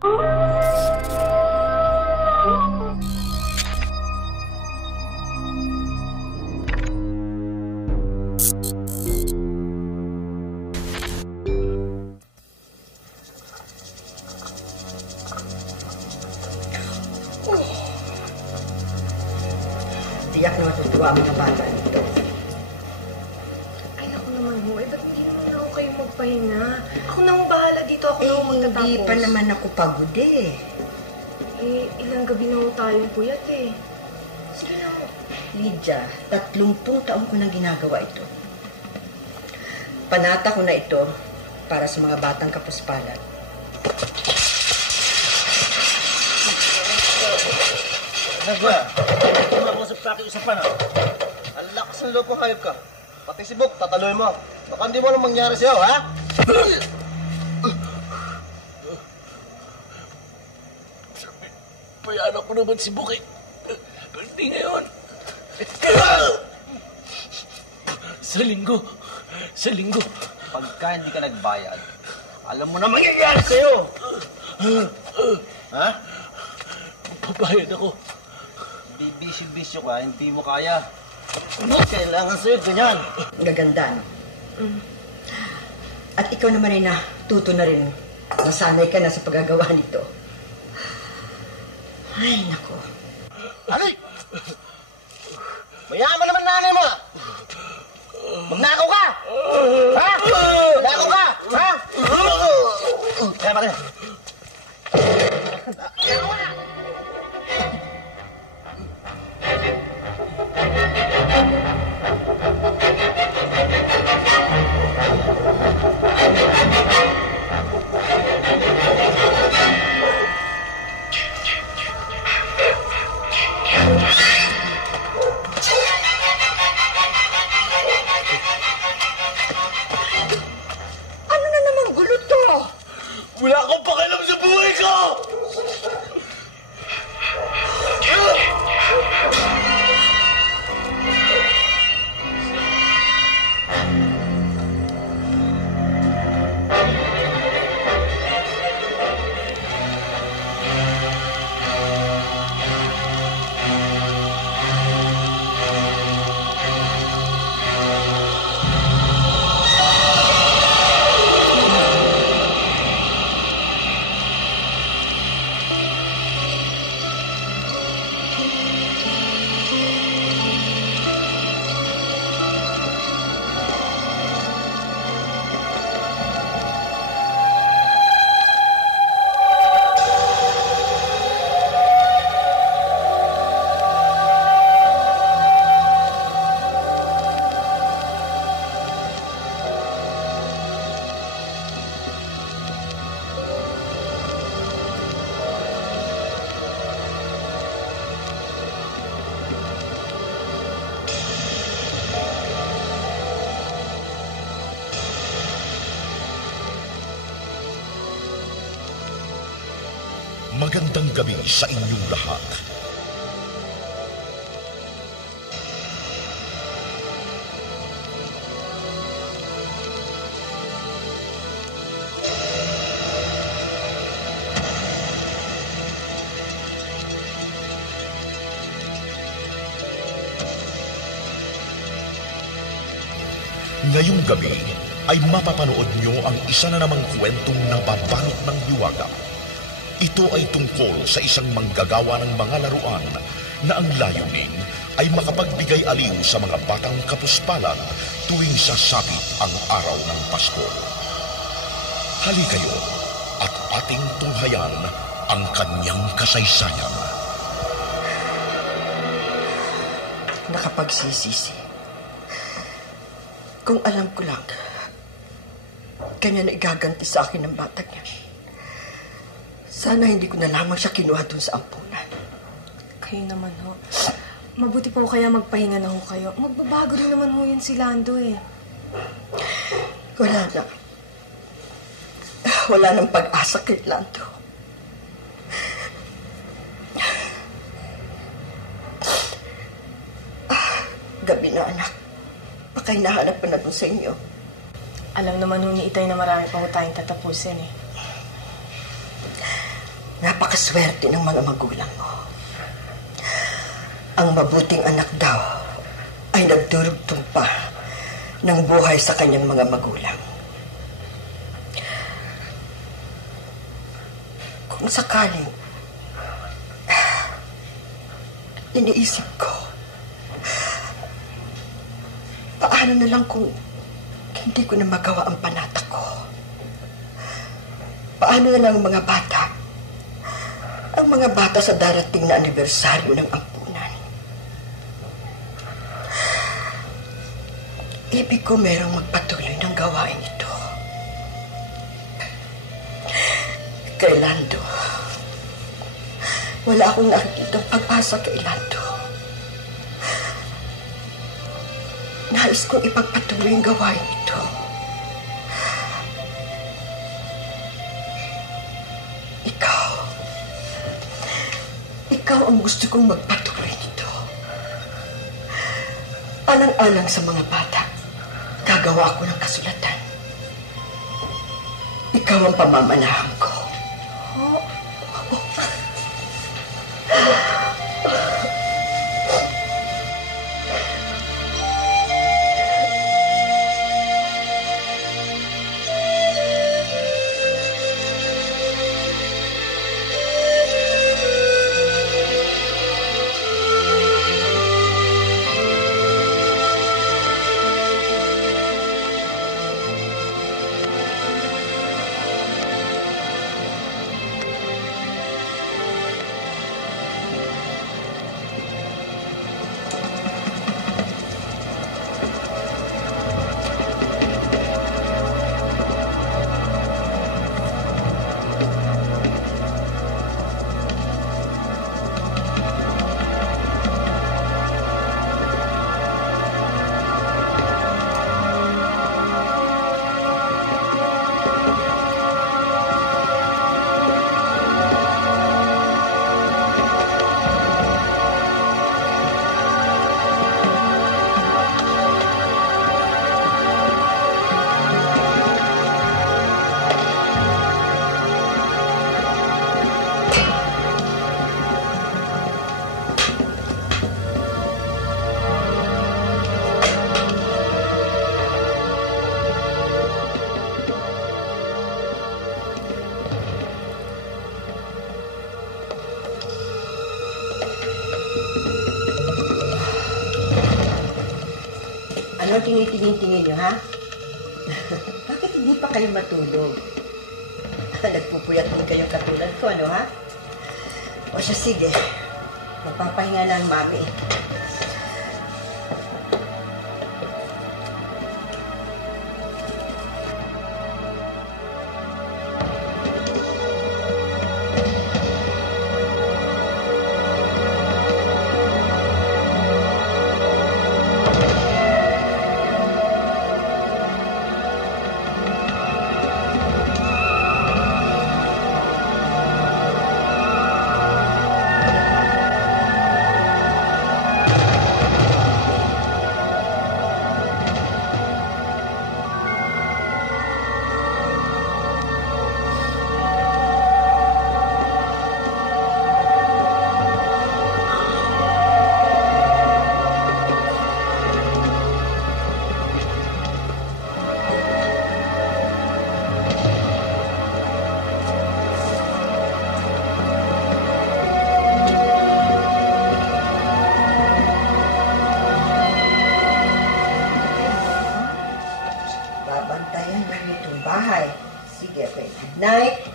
Tiyak na matutuwa ang mga bata nito. Ay, naku naman ho. Eh, ba't hindi naman ako kayo magpahinga? Ako na ang bahala dito. Ako na ang magtatapos. Hindi pa naman ako pagod eh. Eh, ilang gabi na ho tayong puyat eh. Sige na ho. Lydia, 30 taon ko nang ginagawa ito. Panata ko na ito para sa mga batang kapuspalan. Nagwa, ito na ako sa aking isa pa na. Ang lakas ng loob kong hayop ka. Pati si Bok, tataloy mo. Baka hindi mo nang mangyari sa'yo, ha? Payanan ko naman si Bok eh. Pero hindi ngayon. Sa linggo. Pagka hindi ka nagbayad, alam mo na mangyayari sa'yo. Ha? Pabayad ako. Bibisyo-bisyo ka, hindi mo kaya. Kailangan sa'yo, ganyan. Gaganda, no? At ikaw naman ay natuto na rin. Nasanay ka na sa paggagawa nito. Ay, nako. Aray! Mayaman naman nanay mo, ha? Magnakaw ka! Ha? Magnakaw ka! Ha? Kaya pa rin. Nakaw ka! Ano na namang gulo to? Wala akong pakialam sa buhay ko! Magandang gabi sa inyong lahat. Ngayong gabi ay mapapanood nyo ang isa na namang kwentong nababalot ng hiwaga. Ito ay tungkol sa isang manggagawa ng mga laruan na ang layunin ay makapagbigay aliw sa mga batang kapuspalan tuwing sasapit ang araw ng Pasko. Halikayo at ating tunghayan ang kanyang kasaysayan. Nakapagsisisi. Kung alam ko lang, kanya na igaganti sa akin ng batang niya. Sana hindi ko na lamang siya kinuha dun sa ampunan. Kayo naman ho. Mabuti po kaya magpahinga na ho kayo. Magbabago rin naman ho yun si Lando eh. Wala na. Wala nang pag-asa kay Lando. Gabi na, anak. Baka hinahanap pa na dun sa inyo. Alam naman ho ni Itay na marami pa ho tayong tatapusin eh. swerte ng mga magulang mo. Ang mabuting anak daw ay nagdurugtong pa ng buhay sa kanyang mga magulang. Kung sakaling iniisip ko, paano na lang kung hindi ko na magawa ang panata ko? Paano na lang ang mga bata sa darating na anibersaryo ng ampunan? Ibig ko merong magpatuloy ng gawain ito. Kay Lando, wala akong nakikitang pag-asa kay Lando. Nais kong ipagpatuloy ang gawain ito. Ikaw ang gusto kong magpatuloy nito. Alang-alang sa mga bata, gagawa ako ng kasulatan. Ikaw ang pamamanahan ko. Anong tinitingin-tingin nyo, ha? Bakit hindi pa kayo matulog? Nagpupuyat din kayo katulad ko, ano, ha? O siya, sige. Magpapahinga lang, mami. Night.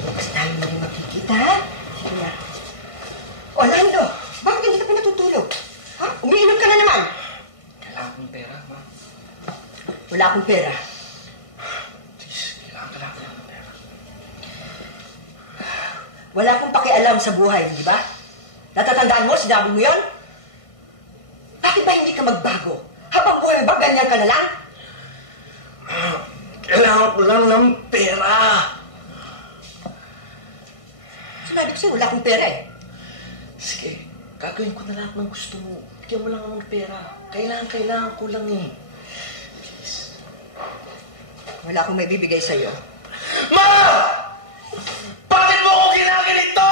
Bukas tayo muli magkikita, ha? Sige na. Orlando, bakit hindi ka pa natutulog? Ha? Umiinom ka na naman. Kailangan kong pera, ma. Wala akong pera. Please, kailangan ng pera. Wala akong pakialam sa buhay, di ba? Natatandaan mo, sinabi mo yun? Bakit ba hindi ka magbago? Habang buhay ba, ganyan ka na lang? Kailangan ko lang ng pera. Sinabi ko sa'yo, wala akong pera eh. Sige, gagawin ko na lahat ng gusto mo. Bigyan mo lang ako ng pera. Kailangan ko lang eh. Please. Wala akong may bibigay sa'yo. Ma! Bakit mo ako ginaganito?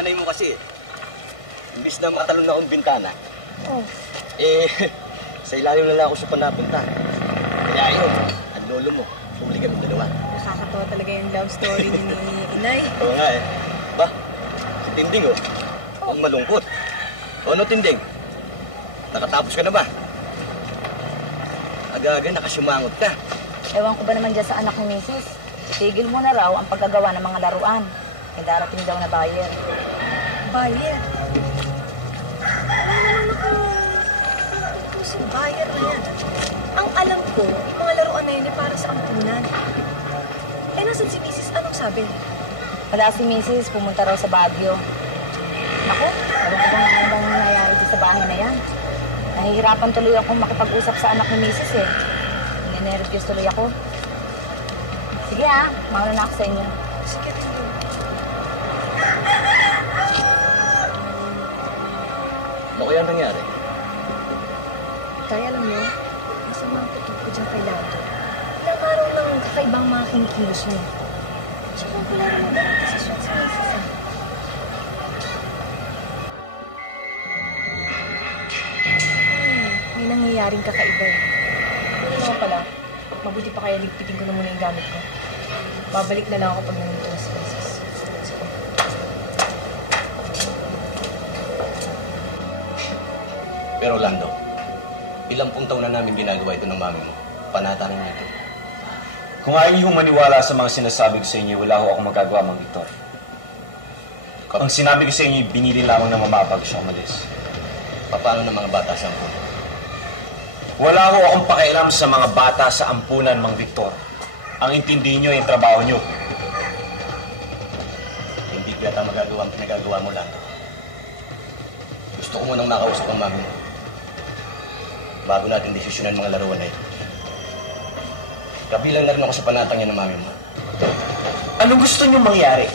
nanay mo kasi, imbis na makatalon na akong bintana, Oh. sa ilalim na lang ako siya panapunta. Kaya yun, ang lolo mo, huli kami dalawa. Nakakatawa talaga yung love story ni Inay. Oo nga eh. Ba, si Tinding ang malungkot. O ano Tinding? Nakatapos ka na ba? Aga-aga nakasimangot ka. Ewan ko ba naman dyan sa anak ni Mrs. Tigil mo na raw ang paggagawa ng mga laruan. May darating daw na buyer. Buyer? Wala naman akong tutusing buyer na yan. Ang alam ko, yung mga laruan na yun ay para sa ampunan. Eh, nasan si Mrs.? Anong sabi? Wala si Mrs. Pumunta raw sa Baguio. Naku, ewan ko bang ang nangyayari dyan sa bahay na yan. Nahihirapan tuloy akong makipag-usap sa anak ni Mrs. eh. Ninenervyos tuloy ako. Sige mauna na ako sa inyo. Sige, Tinding. Ano kaya nangyari? Tay, alam niyo, masama ang putok ko dyan kay Lando. Ilang araw lang kakaibang mga kinikilos niyo. Tsaka wala naman dapat desisyon sa Mrs. May nangyayaring kakaiba eh. Ano naman pala, mabuti pa kaya ligpitin ko na muna yung gamit ko. Babalik na lang ako pag nandito na si Mrs. Sige. Pero Lando, ilang pung taon na namin ginagawa ito ng mami mo. Panata na niya ito. Kung ayaw niyo maniwala sa mga sinasabi ko sa inyo, wala ho akong magagawa, Mang Victor. Ang sinabi ko sa inyo, binili lamang ng mamapag siya umalis. Paano ng mga bata sa ampunan? Wala ho akong pakialam sa mga bata sa ampunan, Mang Victor. Ang intindi niyo ay yung trabaho niyo. Hindi ko yata magagawa ang pinagagawa mo, Lando. Gusto ko munang makausap ang mami mo. Bago natin desisyonan mga laruan na ito. Kabilang na rin ako sa panatang yan ng mami mo. Anong gusto niyo mangyari?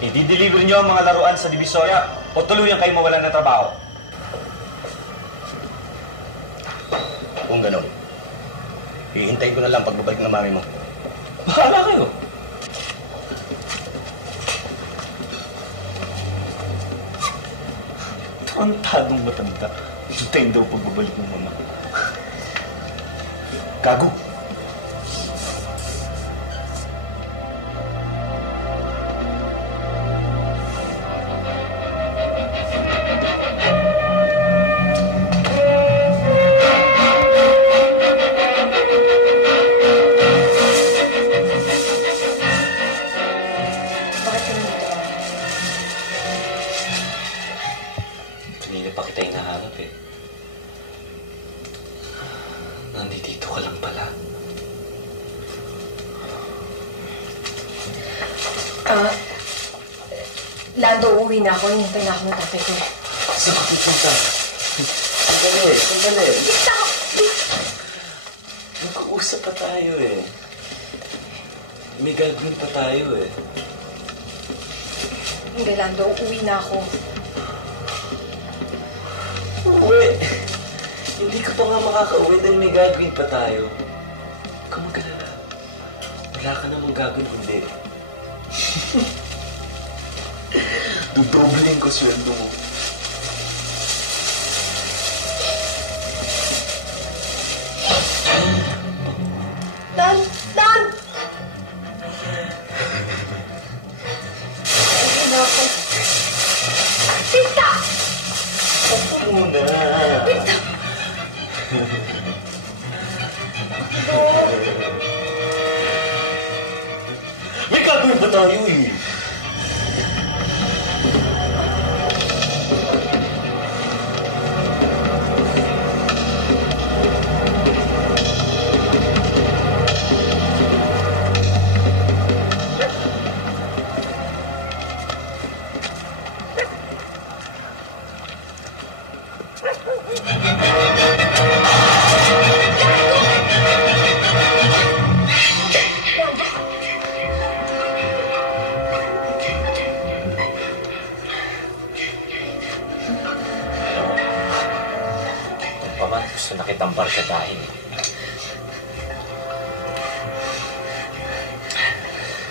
I-deliver niyo ang mga laruan sa Divisoria o tuluyan kayo mawalan ng trabaho? Kung gano'n, hihintayin ko na lang pagbabalik ng mami mo. Bahala kayo. Tarantadong matanda. Hintayin daw pagbabalik ng mama. Gago. Bakit ka nandito? Kanina pa kita hinahanap eh. Nandito ka lang pala. Lando, uuwi na ako. Hintay na ako ng tatay ko. Saan ka pupunta? Sandali. Nag-uusap pa tayo eh. May gagawin pa tayo eh. Hindi, Lando. Uuwi na ako. Uwi! Hindi ka pa nga makaka-uwi dahil may gagawin pa tayo. Huwag ka mag-alala. Wala ka namang gagawin kundi. Dudobling ko sweldo mo. Dan! Uuwi na ako. Tita! Ako muna. Tita! May gagawin pa tayo eh. Paman, gusto na kitang barkadahin.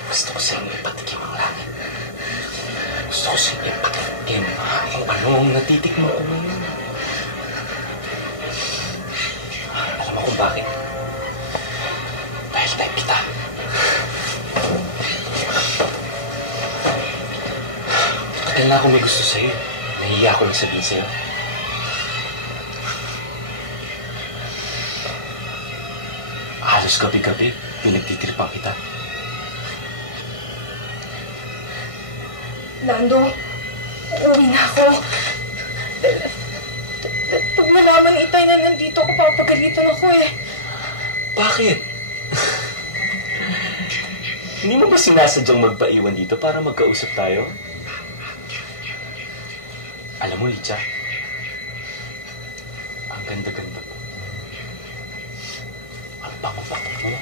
Gusto ko sa inyo ipatikim ang langit. Gusto ko sa inyo pakitin kung anong natitikmo ko ngayon. Alam mo kung bakit? Dahil type kita. Tagal na ako may gusto sa'yo. Nahiya ko lang sabihin sa'yo. Halos gabi-gabi, pinagtitripan kita. Nando, uuwi na ako. Pag malaman ni Itay na nandito ako, papagalitan ako eh. Bakit? Hindi mo ba sinasadyang magpaiwan dito para magkausap tayo? Alam mo, Licha, ang ganda-ganda mo. Ang bango-bango mo.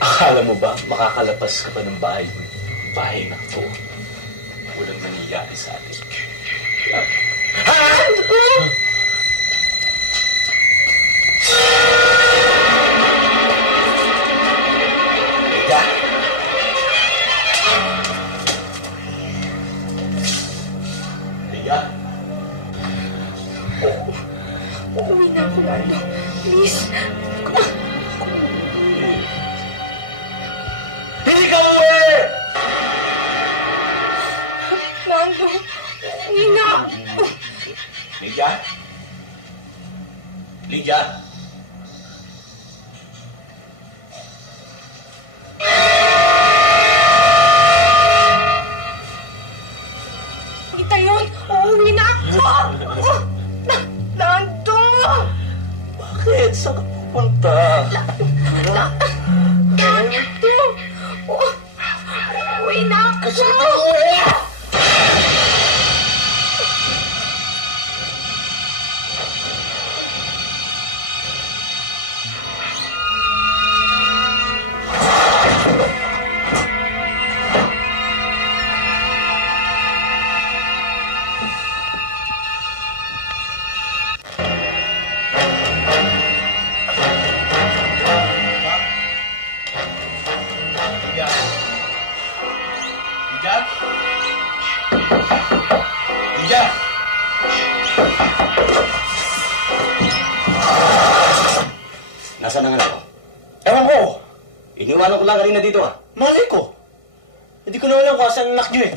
Akala mo ba makakalapas ka pa ng bahay mo? Bahay na to. Walang nangyayari sa atin. Liga! Liga! Uuwi na ako, Nando. Please. Hindi ka uwi! Nando, uuwi na. Liga? Liga? Itay yun, uuwi na ako. Nando! Bakit? Saan ka pupunta? Nando! Uuwi na ako. Kasi ka uwi! Nasaan ang anak ko? Ewan ko! Iniwanan ko lang kanina dito ah. Malay ko! Hindi ko na alam kung asan anak niyo eh.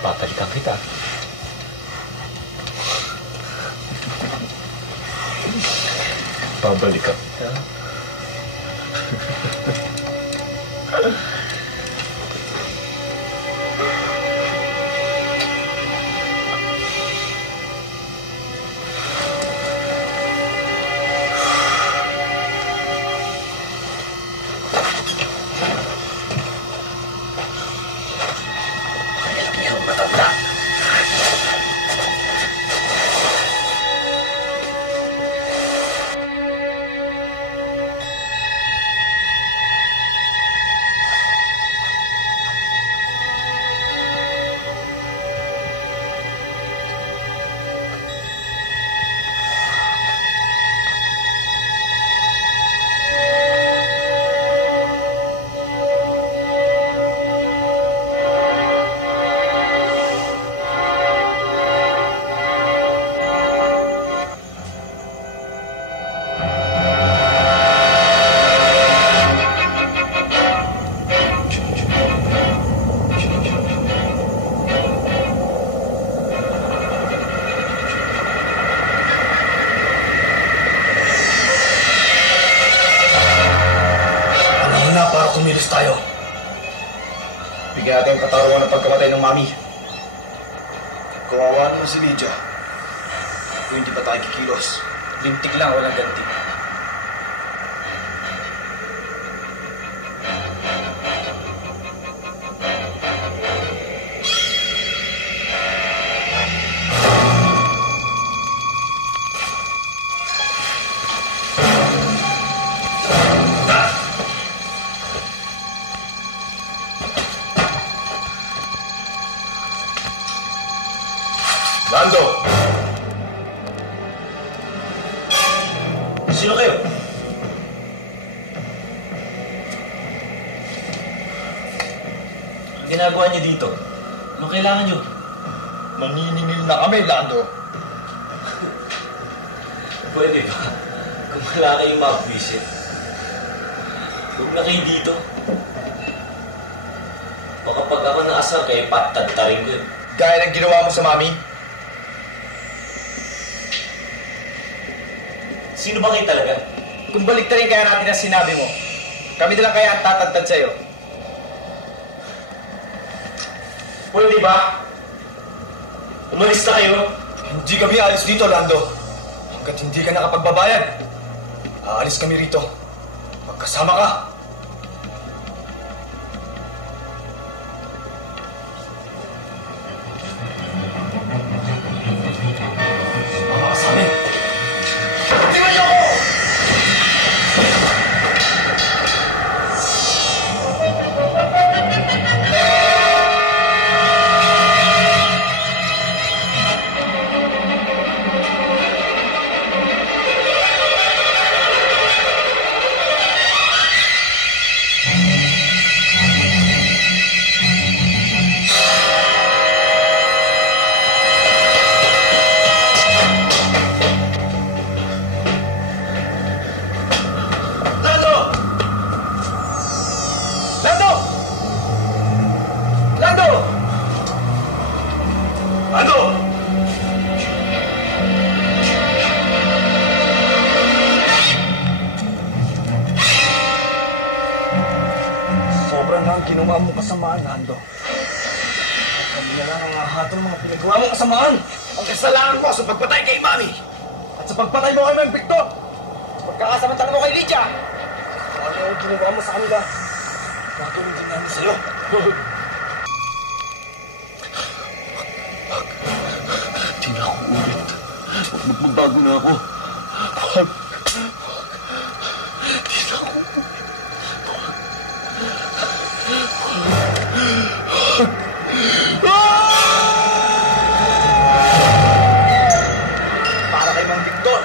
Babalikan kita. Babalikan kita. Kumilos tayo. Bigyan natin ang katarungan ng pagkamatay ng mami. Kawawa naman si Lydia. Kung hindi pa tayo kikilos. Lintik lang, walang ganti. Lando! Sino kayo? Ang ginagawa niyo dito? Anong kailangan niyo? Naniningil na kami, Lando. Pwede ba? Kung wala kayong mabwisit, huwag na kayo dito. Baka pag ako naasar kayo, patad-tarin ko yun. Gaya ng ginawa mo sa mami, Sino ba kayo talaga? kung baliktarin kaya natin ang sinabi mo, kami na lang kaya ang tatagtad sa'yo. Pwede ba? Umalis na kayo? Hindi kami aalis dito, Lando. Hanggat hindi ka nakapagbabayad, aalis kami rito. Magkasama ka. Sumama ka sa amin. Tingnan niyo ako! Sobrang ang ginawa mong kasamaan, Lando. Kami na lang ang hahatol ng mga pinagawa mong kasamaan. Ang kasalanan mo sa pagpatay kay Mami at sa pagpatay mo kay Mang Victor. Sa pagkakasamantala mo kay Lydia. Ano ang ginawa mo sa kanila? Gagawin din namin sa'yo. Hindi na ako ulit. Magbago na ako. Hindi na ako ulit. Para kay Mang Victor.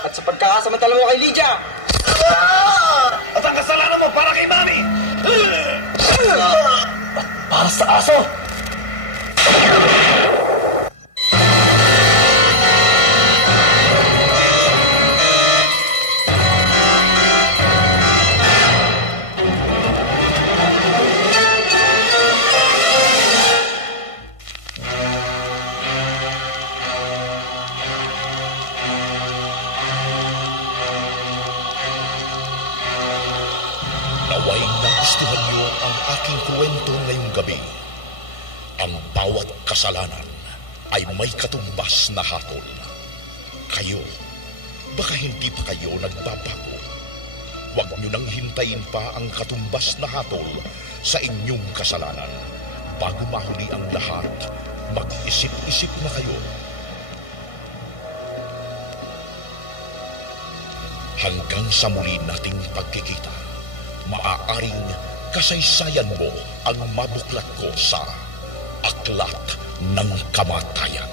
At sa pagkakasamantala mo kay Lydia. At ang kasalanan mo para kay Mami. At para sa aso. Naway nagustuhan niyo ang aking kwento ngayong gabi. Ang bawat kasalanan ay may katumbas na hatol. Kayo, baka hindi pa kayo nagbabago. Huwag niyo nang hintayin pa ang katumbas na hatol sa inyong kasalanan. Bago mahuli ang lahat, mag-isip-isip na kayo. Hanggang sa muli nating pagkikita, maaaring kasaysayan mo ang mabuklat ko sa Aklat ng Kamatayan.